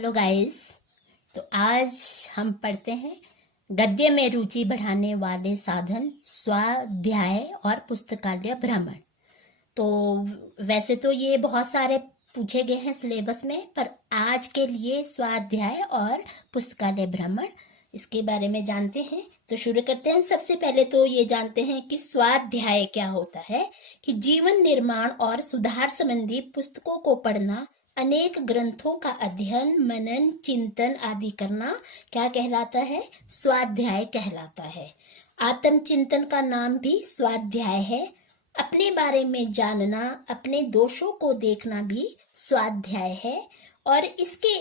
Hello guys. तो आज हम पढ़ते हैं गद्य में रुचि बढ़ाने वाले साधन स्वाध्याय और पुस्तकालय भ्रमण। तो वैसे तो ये बहुत सारे पूछे गए हैं सिलेबस में, पर आज के लिए स्वाध्याय और पुस्तकालय भ्रमण इसके बारे में जानते हैं। तो शुरू करते हैं। सबसे पहले तो ये जानते हैं कि स्वाध्याय क्या होता है। कि जीवन निर्माण और सुधार संबंधी पुस्तकों को पढ़ना, अनेक ग्रंथों का अध्ययन, मनन, चिंतन आदि करना क्या कहलाता है? स्वाध्याय कहलाता है। आत्मचिंतन का नाम भी स्वाध्याय है। अपने बारे में जानना, अपने दोषों को देखना भी स्वाध्याय है। और इसके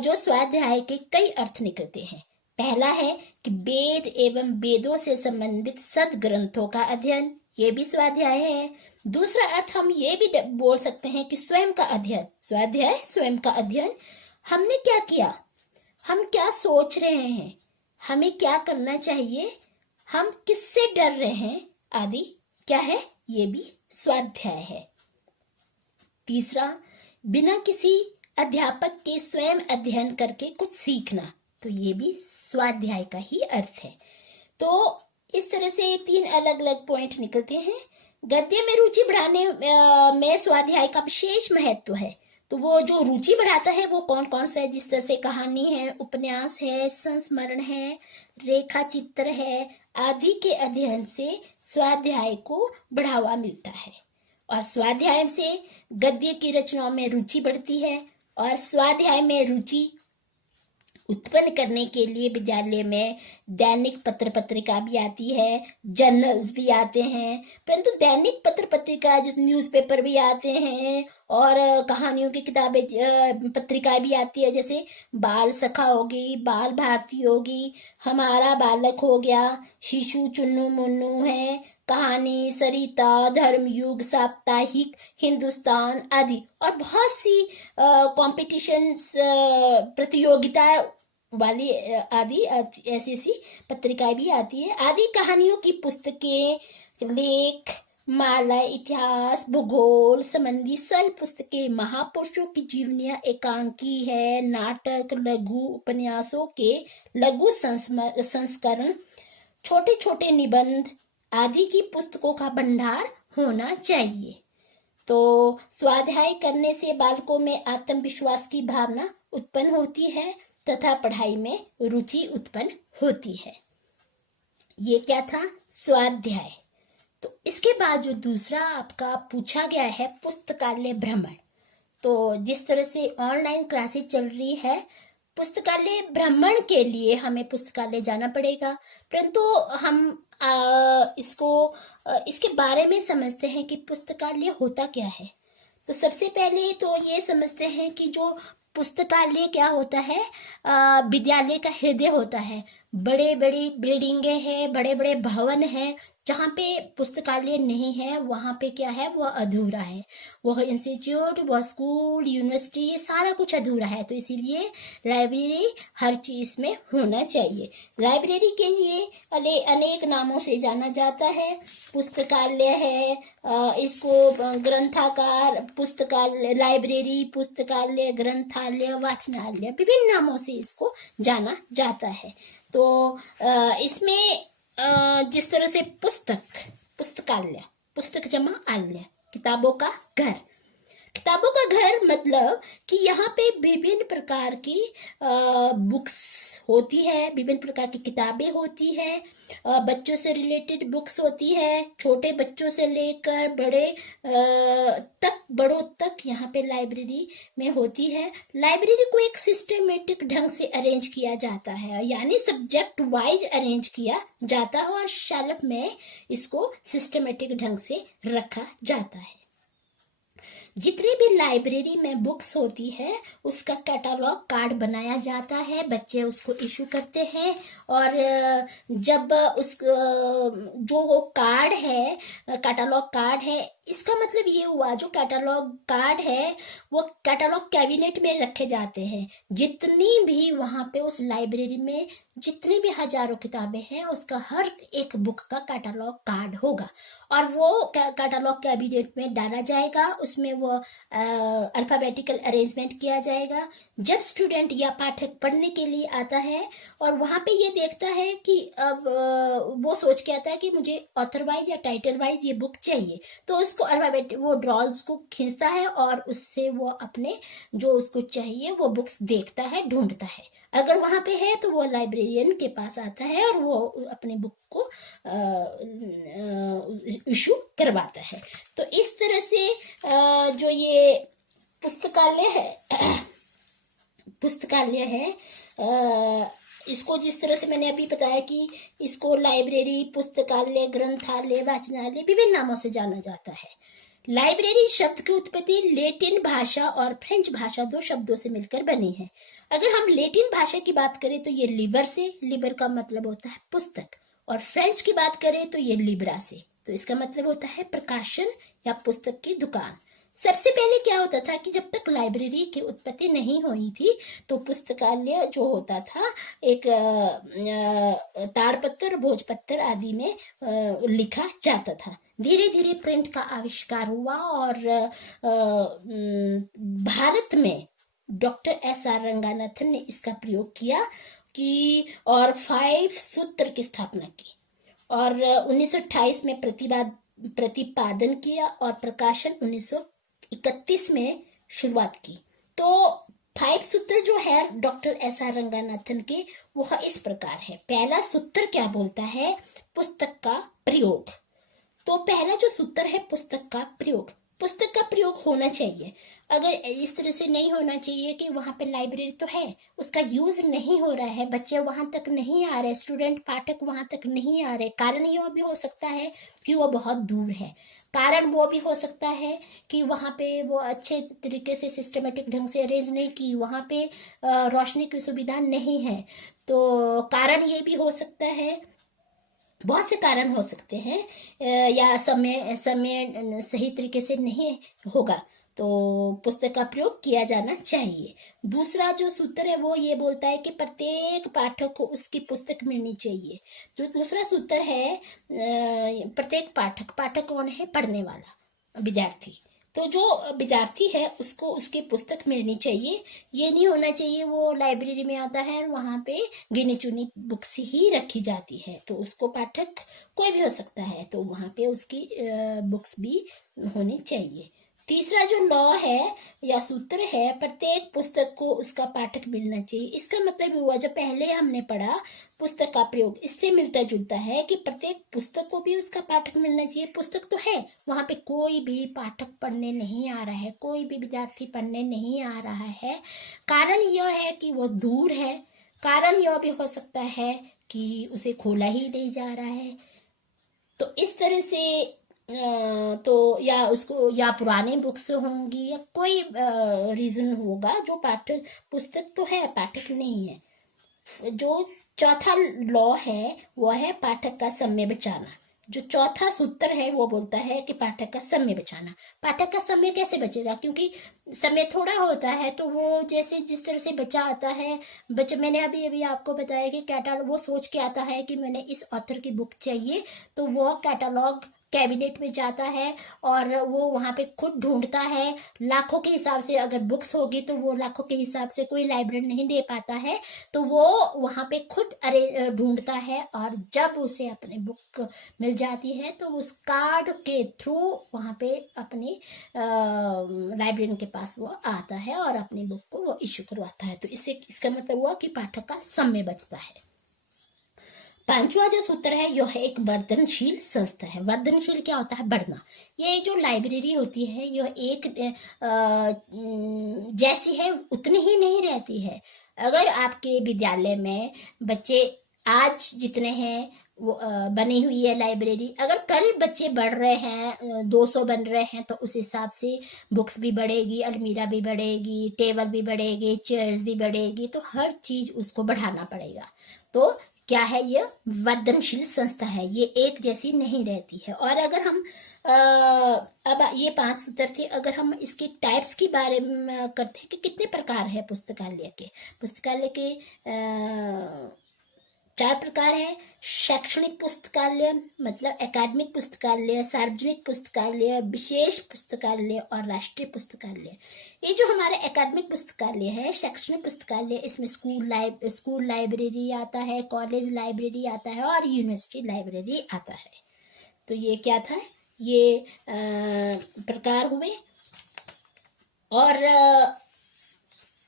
जो स्वाध्याय के कई अर्थ निकलते हैं। पहला है कि वेद एवं वेदों से संबंधित सद्ग्रंथों का अध्ययन, ये भी स्वाध्याय है। दूसरा अर्थ हम ये भी बोल सकते हैं कि स्वयं का अध्ययन, स्वाध्याय स्वयं का अध्ययन। हमने क्या किया, हम क्या सोच रहे हैं, हमें क्या करना चाहिए, हम किससे डर रहे हैं आदि क्या है, ये भी स्वाध्याय है। तीसरा, बिना किसी अध्यापक के स्वयं अध्ययन करके कुछ सीखना, तो ये भी स्वाध्याय का ही अर्थ है। तो इस तरह से तीन अलग अलग पॉइंट निकलते हैं। गद्य में रुचि बढ़ाने में स्वाध्याय का विशेष महत्व है। तो वो जो रुचि बढ़ाता है वो कौन कौन सा है? जिस तरह से कहानी है, उपन्यास है, संस्मरण है, रेखा चित्र है आदि के अध्ययन से स्वाध्याय को बढ़ावा मिलता है। और स्वाध्याय से गद्य की रचनाओं में रुचि बढ़ती है। और स्वाध्याय में रुचि उत्पन्न करने के लिए विद्यालय में दैनिक पत्र पत्रिका भी आती है, जर्नल्स भी आते हैं। परंतु दैनिक पत्र पत्रिका जैसे न्यूज़पेपर भी आते हैं और कहानियों की किताबें पत्रिकाएं भी आती है, जैसे बाल सखा होगी, बाल भारती होगी, हमारा बालक हो गया, शिशु चुन्नू मुन्नू है, कहानी, सरिता, धर्मयुग, साप्ताहिक, हिंदुस्तान आदि। और बहुत सी कॉम्पिटिशन्स प्रतियोगिता वाली आदि ऐसी ऐसी पत्रिकाएं भी आती है। आदि कहानियों की पुस्तकें, लेख, माला, इतिहास, भूगोल संबंधी सल पुस्तकें, महापुरुषों की जीवनियां, एकांकी है, नाटक, लघु उपन्यासों के लघु संस्करण, छोटे छोटे निबंध आदि की पुस्तकों का भंडार होना चाहिए। तो स्वाध्याय करने से बालकों में आत्मविश्वास की भावना उत्पन्न होती है तथा पढ़ाई में रुचि उत्पन्न होती है। ये क्या था? स्वाध्याय। तो इसके बाद जो दूसरा आपका पूछा गया है पुस्तकालय भ्रमण। तो जिस तरह से ऑनलाइन क्लासेस चल रही है, पुस्तकालय भ्रमण के लिए हमें पुस्तकालय जाना पड़ेगा। परंतु हम इसके बारे में समझते हैं कि पुस्तकालय होता क्या है। तो सबसे पहले तो ये समझते हैं कि जो पुस्तकालय क्या होता है, विद्यालय का हृदय होता है। बड़े बड़ी बिल्डिंगें हैं, बड़े बड़े भवन हैं। जहाँ पे पुस्तकालय नहीं है वहाँ पे क्या है, वह अधूरा है। वह इंस्टीट्यूट, वह स्कूल, यूनिवर्सिटी, ये सारा कुछ अधूरा है। तो इसीलिए लाइब्रेरी हर चीज में होना चाहिए। लाइब्रेरी के लिए अनेक नामों से जाना जाता है। पुस्तकालय है, इसको ग्रंथागार, पुस्तकालय, लाइब्रेरी, पुस्तकालय, ग्रंथालय, वाचनालय, विभिन्न नामों से इसको जाना जाता है। तो इसमें जिस तरह से पुस्तकालय, पुस्तक जमा आलय, किताबों का घर। किताबों का घर मतलब कि यहाँ पे विभिन्न प्रकार की बुक्स होती है, विभिन्न प्रकार की किताबें होती है, बच्चों से रिलेटेड बुक्स होती है, छोटे बच्चों से लेकर बड़ों तक यहाँ पे लाइब्रेरी में होती है। लाइब्रेरी को एक सिस्टमेटिक ढंग से अरेंज किया जाता है, यानी सब्जेक्ट वाइज अरेंज किया जाता है और शेल्फ में इसको सिस्टमेटिक ढंग से रखा जाता है। जितनी भी लाइब्रेरी में बुक्स होती है उसका कैटलॉग कार्ड बनाया जाता है, बच्चे उसको इशू करते हैं। और जब उस जो कार्ड है, कैटलॉग कार्ड है, इसका मतलब ये हुआ जो कैटलॉग कार्ड है वो कैटलॉग कैबिनेट में रखे जाते हैं। जितनी भी वहां पे उस लाइब्रेरी में जितनी भी हजारों किताबें हैं उसका हर एक बुक का कैटलॉग कार्ड होगा और वो कैटलॉग कैबिनेट में डाला जाएगा। उसमें वो अल्फाबेटिकल अरेंजमेंट किया जाएगा। जब स्टूडेंट या पाठक पढ़ने के लिए आता है और वहां पे ये देखता है कि अब वो सोच के आता है कि मुझे ऑथर वाइज या टाइटल वाइज ये बुक चाहिए, तो उसको अल्फाबेट वो ड्रॉल्स को खींचता है और उससे वो अपने जो उसको चाहिए वो बुक्स देखता है, ढूंढता है। अगर वहां पे है तो वो लाइब्रेरियन के पास आता है और वो अपने बुक को इशू करवाता है। तो इस तरह से जो ये पुस्तकालय है पुस्तकालय है इसको जिस तरह से मैंने अभी बताया कि इसको लाइब्रेरी, पुस्तकालय, ग्रंथालय, वाचनालय विभिन्न नामों से जाना जाता है। लाइब्रेरी शब्द की उत्पत्ति लेटिन भाषा और फ्रेंच भाषा, दो शब्दों से मिलकर बनी है। अगर हम लेटिन भाषा की बात करें तो ये लिबर से, लिबर का मतलब होता है पुस्तक, और फ्रेंच की बात करें तो ये लिब्रा से, तो इसका मतलब होता है प्रकाशन या पुस्तक की दुकान। सबसे पहले क्या होता था कि जब तक लाइब्रेरी की उत्पत्ति नहीं हुई थी तो पुस्तकालय जो होता था एक ताड़पत्र, भोजपत्र आदि में लिखा जाता था। धीरे धीरे प्रिंट का आविष्कार हुआ और भारत में डॉक्टर एस.आर. रंगानाथन ने इसका प्रयोग किया कि और 5 सूत्र की स्थापना की और 1928 में प्रतिपादन किया और प्रकाशन 1931 में शुरुआत की। तो 5 सूत्र जो है डॉक्टर एस.आर. रंगानाथन के, वह इस प्रकार है। पहला सूत्र क्या बोलता है? पुस्तक का प्रयोग। तो पहला जो सूत्र है पुस्तक का प्रयोग, पुस्तक का प्रयोग होना चाहिए। अगर इस तरह से नहीं होना चाहिए कि वहां पे लाइब्रेरी तो है, उसका यूज नहीं हो रहा है, बच्चे वहां तक नहीं आ रहे, स्टूडेंट पाठक वहां तक नहीं आ रहे। कारण यह भी हो सकता है कि वो बहुत दूर है, कारण वो भी हो सकता है कि वहां पे वो अच्छे तरीके से सिस्टमेटिक ढंग से अरेंज नहीं की, वहां पे रोशनी की सुविधा नहीं है। तो कारण ये भी हो सकता है, बहुत से कारण हो सकते हैं, या समय सही तरीके से नहीं होगा, तो पुस्तक का प्रयोग किया जाना चाहिए। दूसरा जो सूत्र है वो ये बोलता है कि प्रत्येक पाठक को उसकी पुस्तक मिलनी चाहिए। जो दूसरा सूत्र है प्रत्येक पाठक, पाठक कौन है? पढ़ने वाला विद्यार्थी। तो जो विद्यार्थी है उसको उसकी पुस्तक मिलनी चाहिए। ये नहीं होना चाहिए वो लाइब्रेरी में आता है और वहां पे गिनी चुनी बुक्स ही रखी जाती है, तो उसको पाठक कोई भी हो सकता है, तो वहां पे उसकी बुक्स भी होनी चाहिए। तीसरा जो लॉ है या सूत्र है, प्रत्येक पुस्तक को उसका पाठक मिलना चाहिए। इसका मतलब हुआ जो पहले हमने पढ़ा पुस्तक का प्रयोग, इससे मिलता जुलता है कि प्रत्येक पुस्तक को भी उसका पाठक मिलना चाहिए। पुस्तक तो है, वहां पे कोई भी पाठक पढ़ने नहीं आ रहा है, कोई भी विद्यार्थी पढ़ने नहीं आ रहा है। कारण यह है कि वो दूर है, कारण यह भी हो सकता है कि उसे खोला ही नहीं जा रहा है। तो इस तरह से तो या उसको या पुराने बुक्स होंगी या कोई रीजन होगा जो पाठक, पुस्तक तो है पाठक नहीं है। जो चौथा लॉ है वो है पाठक का समय बचाना। जो चौथा सूत्र है वो बोलता है कि पाठक का समय बचाना। पाठक का समय कैसे बचेगा? क्योंकि समय थोड़ा होता है, तो वो जैसे जिस तरह से बचा आता है, मैंने अभी अभी आपको बताया कि कैटलॉग, वो सोच के आता है कि मैंने इस ऑथर की बुक चाहिए, तो वो कैटलॉग कैबिनेट में जाता है और वो वहां पे खुद ढूंढता है। लाखों के हिसाब से अगर बुक्स होगी तो वो लाखों के हिसाब से कोई लाइब्रेरी नहीं दे पाता है, तो वो वहां पे खुद ढूंढता है और जब उसे अपनी बुक मिल जाती है तो उस कार्ड के थ्रू वहां पे अपनी लाइब्रेरियन के पास वो आता है और अपनी बुक को वो इश्यू करवाता है। तो इससे इसका मतलब हुआ कि पाठक का समय बचता है। पांचवा जो सूत्र है यह है एक वर्धनशील संस्था है। वर्धनशील क्या होता है? बढ़ना। ये जो लाइब्रेरी होती है यह एक जैसी है उतनी ही नहीं रहती है। अगर आपके विद्यालय में बच्चे आज जितने हैं वो बनी हुई है लाइब्रेरी, अगर कल बच्चे बढ़ रहे हैं, 200 बन रहे हैं, तो उस हिसाब से बुक्स भी बढ़ेगी, अलमीरा भी बढ़ेगी, टेबल भी बढ़ेगी, चेयर्स भी बढ़ेगी, तो हर चीज उसको बढ़ाना पड़ेगा। तो क्या है? ये वर्धनशील संस्था है, ये एक जैसी नहीं रहती है। और अगर हम अब ये 5 सूत्र थे, अगर हम इसके टाइप्स के बारे में करते हैं कि कितने प्रकार है पुस्तकालय के 4 प्रकार है। शैक्षणिक पुस्तकालय मतलब एकेडमिक पुस्तकालय, सार्वजनिक पुस्तकालय, विशेष पुस्तकालय और राष्ट्रीय पुस्तकालय। ये जो हमारे एकेडमिक पुस्तकालय है, शैक्षणिक पुस्तकालय, इसमें स्कूल लाइब्रेरी आता है, कॉलेज लाइब्रेरी आता है और यूनिवर्सिटी लाइब्रेरी आता है। तो ये क्या था, ये प्रकार हुए। और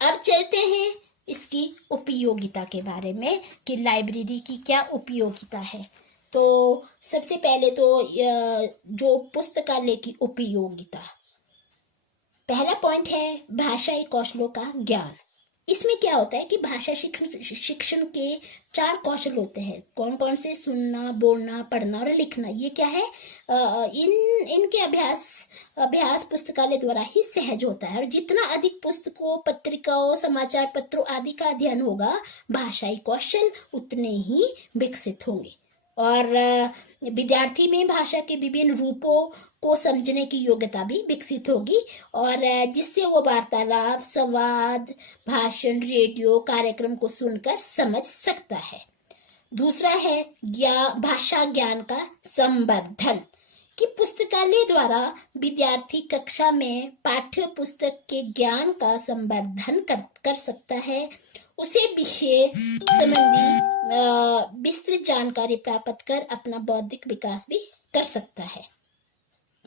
अब चलते हैं इसकी उपयोगिता के बारे में कि लाइब्रेरी की क्या उपयोगिता है। तो सबसे पहले तो जो पुस्तकालय की उपयोगिता, पहला पॉइंट है भाषाई कौशलों का ज्ञान। इसमें क्या होता है कि भाषा शिक्षण के 4 कौशल होते हैं। कौन कौन से? सुनना, बोलना, पढ़ना और लिखना। ये क्या है, इनके अभ्यास पुस्तकालय द्वारा ही सहज होता है। और जितना अधिक पुस्तकों, पत्रिकाओं, समाचार पत्रों आदि का अध्ययन होगा, भाषाई कौशल उतने ही विकसित होंगे। और विद्यार्थी में भाषा के विभिन्न रूपों को समझने की योग्यता भी विकसित होगी, और जिससे वो वार्तालाप, संवाद, भाषण, रेडियो कार्यक्रम को सुनकर समझ सकता है। दूसरा है भाषा ज्ञान का संवर्धन, कि पुस्तकालय द्वारा विद्यार्थी कक्षा में पाठ्य पुस्तक के ज्ञान का संवर्धन कर सकता है। उसे विषय संबंधी विस्तृत जानकारी प्राप्त कर अपना बौद्धिक विकास भी कर सकता है।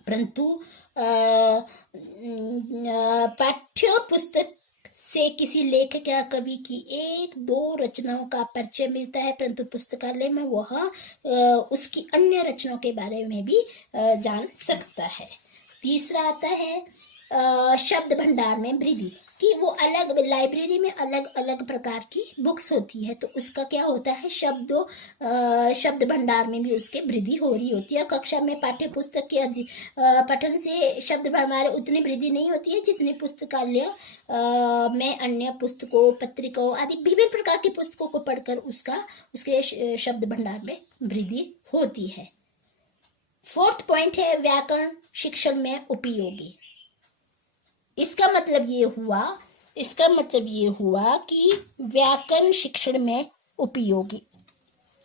परंतु पाठ्य पुस्तक से किसी लेखक या कवि की 1-2 रचनाओं का परिचय मिलता है, परंतु पुस्तकालय में वह उसकी अन्य रचनाओं के बारे में भी जान सकता है। तीसरा आता है शब्द भंडार में वृद्धि, कि वो अलग लाइब्रेरी में अलग अलग प्रकार की बुक्स होती है, तो उसका क्या होता है, शब्द भंडार में भी उसके वृद्धि हो रही होती है। कक्षा में पाठ्य पुस्तक के पठन से शब्द भंडार उतनी वृद्धि नहीं होती है जितनी पुस्तकालय में अन्य पुस्तकों, पत्रिकाओं आदि विभिन्न प्रकार की पुस्तकों को पढ़कर उसके शब्द भंडार में वृद्धि होती है। 4th पॉइंट है व्याकरण शिक्षण में उपयोगी। इसका मतलब ये हुआ कि व्याकरण शिक्षण में उपयोगी।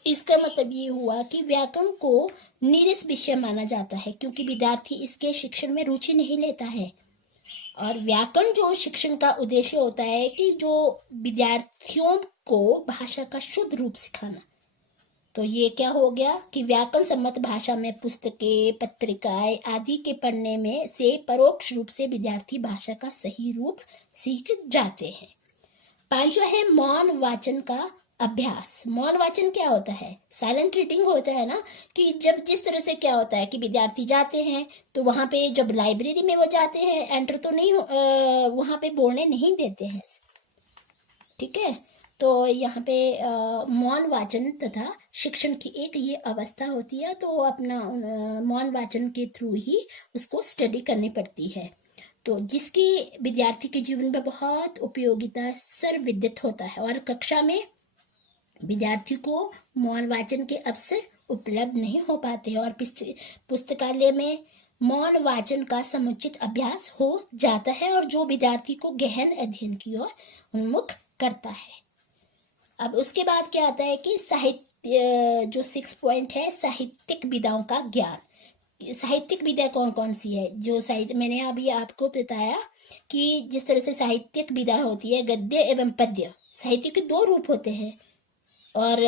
इसका मतलब ये हुआ कि व्याकरण को नीरस विषय माना जाता है, क्योंकि विद्यार्थी इसके शिक्षण में रुचि नहीं लेता है। और व्याकरण जो शिक्षण का उद्देश्य होता है कि जो विद्यार्थियों को भाषा का शुद्ध रूप सिखाना। तो ये क्या हो गया कि व्याकरण सम्मत भाषा में पुस्तकें, पत्रिकाएं आदि के पढ़ने में से परोक्ष रूप से विद्यार्थी भाषा का सही रूप सीख जाते हैं। 5वां है मौन वाचन का अभ्यास। मौन वाचन क्या होता है? साइलेंट रीडिंग होता है ना, कि जब जिस तरह से क्या होता है कि विद्यार्थी जाते हैं तो वहां पे जब लाइब्रेरी में वो जाते हैं, एंटर तो नहीं वहां पे बोलने नहीं देते हैं, ठीक है। तो यहाँ पे मौन वाचन तथा शिक्षण की एक ये अवस्था होती है, तो अपना मौन वाचन के थ्रू ही उसको स्टडी करनी पड़ती है। तो जिसकी विद्यार्थी के जीवन में बहुत उपयोगिता सर्वविदित होता है। और कक्षा में विद्यार्थी को मौन वाचन के अवसर उपलब्ध नहीं हो पाते, और पुस्तकालय में मौन वाचन का समुचित अभ्यास हो जाता है, और जो विद्यार्थी को गहन अध्ययन की ओर उन्मुख करता है। अब उसके बाद क्या आता है कि साहित्य, जो 6 पॉइंट है साहित्यिक विधाओं का ज्ञान। साहित्यिक विधा कौन कौन सी है? जो साहित्य मैंने अभी आपको बताया कि जिस तरह से साहित्यिक विधा होती है, गद्य एवं पद्य। साहित्य के 2 रूप होते हैं, और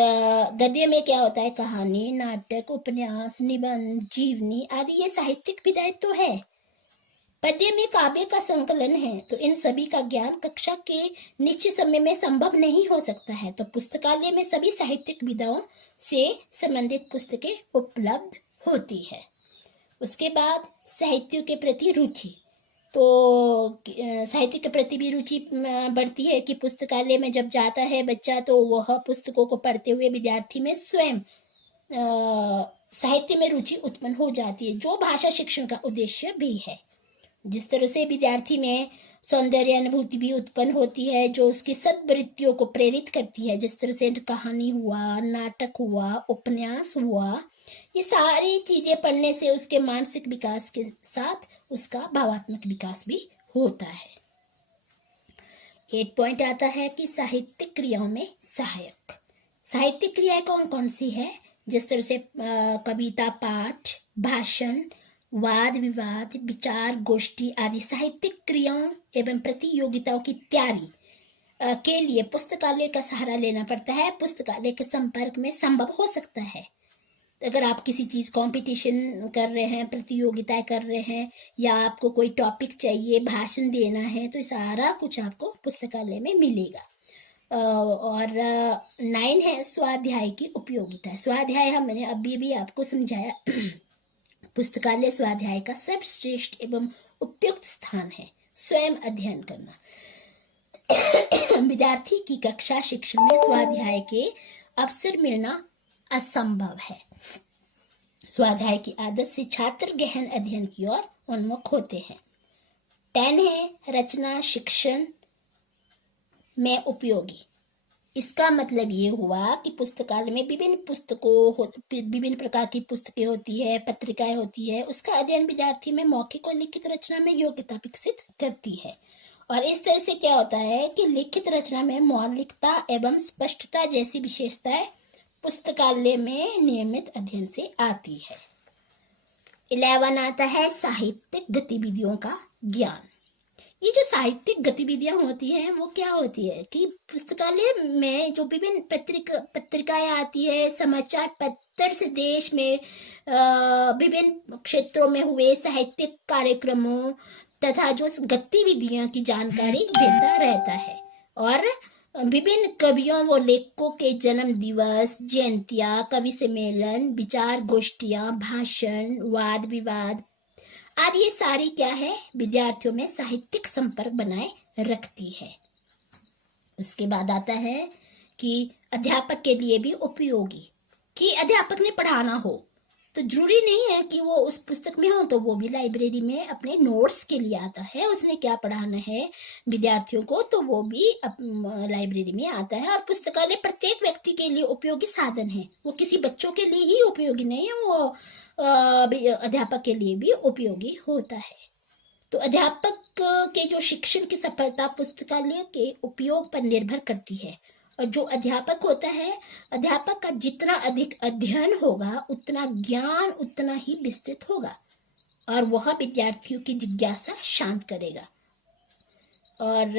गद्य में क्या होता है, कहानी, नाटक, उपन्यास, निबंध, जीवनी आदि, ये साहित्यिक विधाएं तो है। पद्य में काव्य का संकलन है, तो इन सभी का ज्ञान कक्षा के निश्चित समय में संभव नहीं हो सकता है। तो पुस्तकालय में सभी साहित्यिक विधाओं से संबंधित पुस्तकें उपलब्ध होती है। उसके बाद साहित्य के प्रति रुचि। तो साहित्य के प्रति भी रुचि बढ़ती है कि पुस्तकालय में जब जाता है बच्चा, तो वह पुस्तकों को पढ़ते हुए विद्यार्थी में स्वयं साहित्य में रुचि उत्पन्न हो जाती है, जो भाषा शिक्षण का उद्देश्य भी है। जिस तरह से विद्यार्थी में सौंदर्य अनुभूति भी उत्पन्न होती है, जो उसकी सद्वृत्तियों को प्रेरित करती है, जिस तरह से कहानी हुआ, नाटक हुआ, उपन्यास हुआ, ये सारी चीजें पढ़ने से उसके मानसिक विकास के साथ उसका भावात्मक विकास भी होता है। 8 पॉइंट आता है कि साहित्यिक क्रियाओं में सहायक। साहित्यिक क्रियाएं कौन कौन सी है? जिस तरह से कविता पाठ, भाषण, वाद विवाद, विचार गोष्ठी आदि साहित्यिक क्रियाओं एवं प्रतियोगिताओं की तैयारी के लिए पुस्तकालय का सहारा लेना पड़ता है। पुस्तकालय के संपर्क में संभव हो सकता है। अगर आप किसी चीज कंपटीशन कर रहे हैं, प्रतियोगिताएं कर रहे हैं, या आपको कोई टॉपिक चाहिए, भाषण देना है, तो सारा कुछ आपको पुस्तकालय में मिलेगा। और 9 है स्वाध्याय की उपयोगिता। स्वाध्याय हमने अभी भी आपको समझाया। पुस्तकालय स्वाध्याय का सर्वश्रेष्ठ एवं उपयुक्त स्थान है। स्वयं अध्ययन करना। विद्यार्थी की कक्षा शिक्षण में स्वाध्याय के अवसर मिलना असंभव है। स्वाध्याय की आदत से छात्र गहन अध्ययन की ओर उन्मुख होते हैं। 10 है रचना शिक्षण में उपयोगी। इसका मतलब ये हुआ कि पुस्तकालय में विभिन्न प्रकार की पुस्तकें होती है, पत्रिकाएं होती है। उसका अध्ययन विद्यार्थी में मौखिक और लिखित रचना में योग्यता विकसित करती है। और इस तरह से क्या होता है कि लिखित रचना में मौलिकता एवं स्पष्टता जैसी विशेषताएं पुस्तकालय में नियमित अध्ययन से आती है। 11 आता है साहित्यिक गतिविधियों का ज्ञान। ये जो साहित्यिक गतिविधियां होती हैं वो क्या होती है कि पुस्तकालय में जो विभिन्न पत्रिकाएं आती है, समाचार पत्र से देश में विभिन्न क्षेत्रों में हुए साहित्यिक कार्यक्रमों तथा जो गतिविधियों की जानकारी देता रहता है। और विभिन्न कवियों व लेखकों के जन्म दिवस, जयंतियां, कवि सम्मेलन, विचार गोष्ठियां, भाषण, वाद विवाद आदि ये सारी क्या है, विद्यार्थियों में साहित्यिक संपर्क बनाए रखती है। उसके बाद आता है कि अध्यापक के लिए भी उपयोगी। कि अध्यापक ने पढ़ाना हो तो जरूरी नहीं है कि वो उस पुस्तक में हो, तो वो भी लाइब्रेरी में अपने नोट्स के लिए आता है। उसने क्या पढ़ाना है विद्यार्थियों को, तो वो भी लाइब्रेरी में आता है। और पुस्तकालय प्रत्येक व्यक्ति के लिए उपयोगी साधन है। वो किसी बच्चों के लिए ही उपयोगी नहीं है, वो अध्यापक के लिए भी उपयोगी होता है। तो अध्यापक के जो शिक्षण की सफलता पुस्तकालय के उपयोग पर निर्भर करती है। और जो अध्यापक होता है, अध्यापक का जितना अधिक अध्ययन होगा उतना ज्ञान उतना ही विस्तृत होगा और वह विद्यार्थियों की जिज्ञासा शांत करेगा। और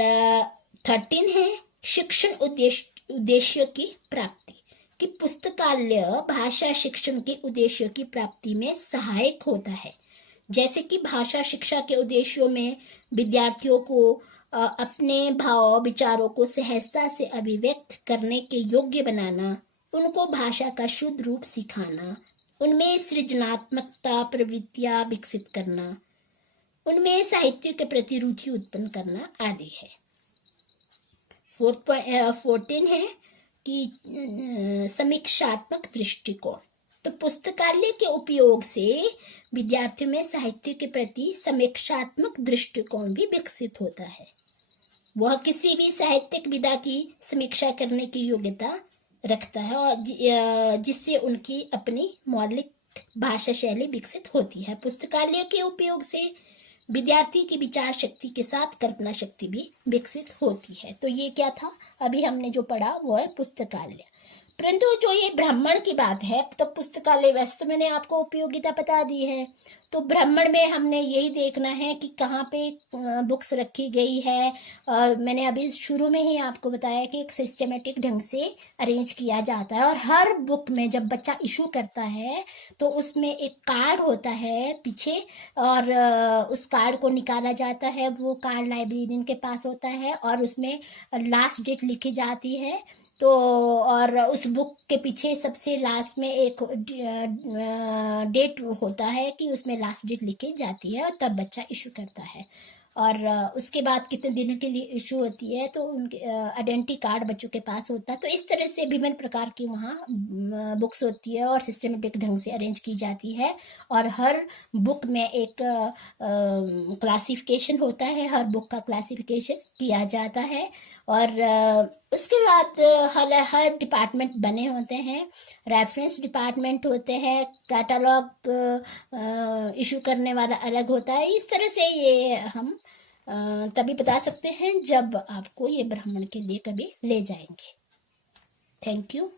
13 है शिक्षण उद्देश्यों की प्राप्ति। कि पुस्तकालय भाषा शिक्षण के उद्देश्यों की प्राप्ति में सहायक होता है। जैसे कि भाषा शिक्षा के उद्देश्यों में विद्यार्थियों को अपने भाव विचारों को सहजता से अभिव्यक्त करने के योग्य बनाना, उनको भाषा का शुद्ध रूप सिखाना, उनमें सृजनात्मकता प्रवृत्तियां विकसित करना, उनमें साहित्य के प्रति रुचि उत्पन्न करना आदि है। 14 है कि समीक्षात्मक दृष्टिकोण। तो पुस्तकालय के उपयोग से विद्यार्थियों में साहित्य के प्रति समीक्षात्मक दृष्टिकोण भी विकसित होता है। वह किसी भी साहित्यिक विधा की समीक्षा करने की योग्यता रखता है और जिससे उनकी अपनी मौलिक भाषा शैली विकसित होती है। पुस्तकालय के उपयोग से विद्यार्थी की विचार शक्ति के साथ कल्पना शक्ति भी विकसित होती है। तो ये क्या था, अभी हमने जो पढ़ा वो है पुस्तकालय। परंतु जो ये ब्राह्मण की बात है, तो पुस्तकालय वैसे तो मैंने आपको उपयोगिता बता दी है। तो ब्राह्मण में हमने यही देखना है कि कहाँ पे बुक्स रखी गई है। मैंने अभी शुरू में ही आपको बताया कि एक सिस्टमेटिक ढंग से अरेंज किया जाता है। और हर बुक में जब बच्चा इशू करता है तो उसमें एक कार्ड होता है पीछे, और उस कार्ड को निकाला जाता है। वो कार्ड लाइब्रेरियन के पास होता है और उसमें लास्ट डेट लिखी जाती है। तो और उस बुक के पीछे सबसे लास्ट में एक डेट होता है कि उसमें लास्ट डेट लिखी जाती है और तब बच्चा इशू करता है। और उसके बाद कितने दिनों के लिए इशू होती है तो उनके आइडेंटिटी कार्ड बच्चों के पास होता है। तो इस तरह से विभिन्न प्रकार की वहाँ बुक्स होती है और सिस्टमेटिक ढंग से अरेंज की जाती है। और हर बुक में एक क्लासिफिकेशन होता है, हर बुक का क्लासिफिकेशन किया जाता है। और उसके बाद हर डिपार्टमेंट बने होते हैं, रेफरेंस डिपार्टमेंट होते हैं, कैटलॉग इशू करने वाला अलग होता है। इस तरह से ये हम तभी बता सकते हैं जब आपको ये ब्राह्मण के लिए कभी ले जाएंगे। Thank you.